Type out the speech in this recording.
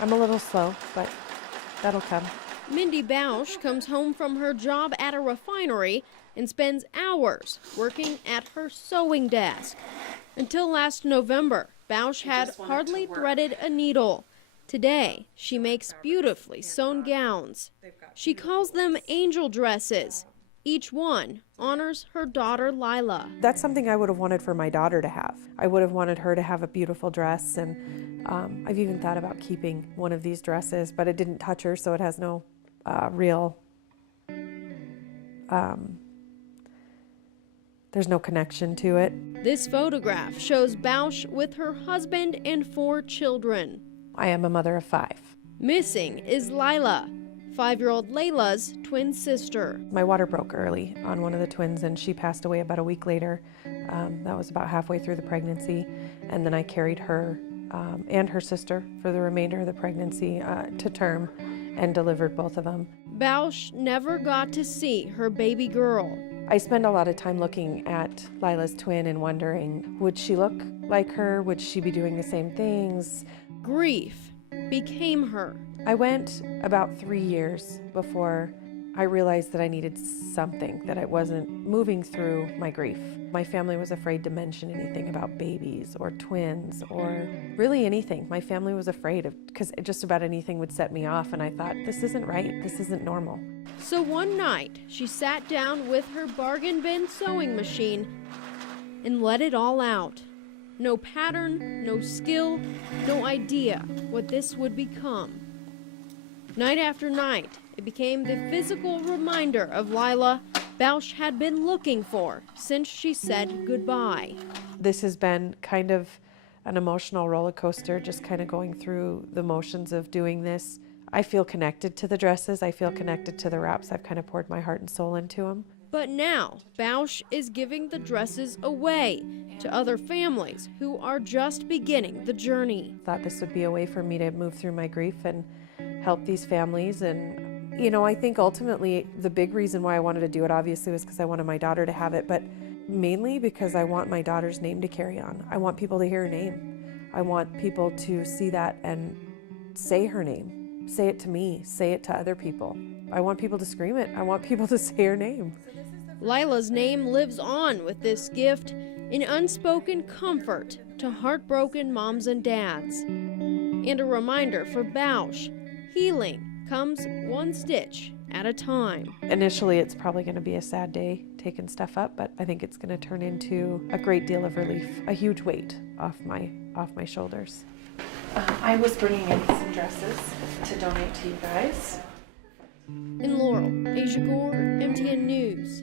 I'm a little slow, but that'll come. Mindy Bausch comes home from her job at a refinery and spends hours working at her sewing desk. Until last November, Bausch had hardly threaded a needle. Today, she makes beautifully sewn gowns. She calls them angel dresses. Each one honors her daughter, Lila. That's something I would have wanted for my daughter to have. I would have wanted her to have a beautiful dress, and I've even thought about keeping one of these dresses, but it didn't touch her, so it has no real, there's no connection to it. This photograph shows Bausch with her husband and 4 children. I am a mother of 5. Missing is Lila, 5-year-old Layla's twin sister. My water broke early on one of the twins, and she passed away about a week later. That was about halfway through the pregnancy, and then I carried her and her sister for the remainder of the pregnancy to term and delivered both of them. Bausch never got to see her baby girl. I spend a lot of time looking at Lila's twin and wondering, would she look like her? Would she be doing the same things? Grief became her. I went about 3 years before I realized that I needed something, that I wasn't moving through my grief. My family was afraid to mention anything about babies or twins or really anything. My family was afraid of, because just about anything would set me off, and I thought, this isn't right, this isn't normal. So one night, she sat down with her bargain bin sewing machine and let it all out. No pattern, no skill, no idea what this would become. Night after night, it became the physical reminder of Lila Bausch had been looking for since she said goodbye. This has been kind of an emotional roller coaster, just kind of going through the motions of doing this. I feel connected to the dresses. I feel connected to the wraps. I've kind of poured my heart and soul into them. But now, Bausch is giving the dresses away to other families who are just beginning the journey. Thought this would be a way for me to move through my grief and help these families. And, you know, I think ultimately the big reason why I wanted to do it obviously was because I wanted my daughter to have it, but mainly because I want my daughter's name to carry on. I want people to hear her name. I want people to see that and say her name. Say it to me, say it to other people. I want people to scream it. I want people to say her name. Lila's name lives on with this gift in unspoken comfort to heartbroken moms and dads. And a reminder for Bausch, healing comes one stitch at a time. Initially, it's probably going to be a sad day taking stuff up, but I think it's going to turn into a great deal of relief, a huge weight off my shoulders. I was bringing in some dresses to donate to you guys. In Laurel, Asia Gore, MTN News.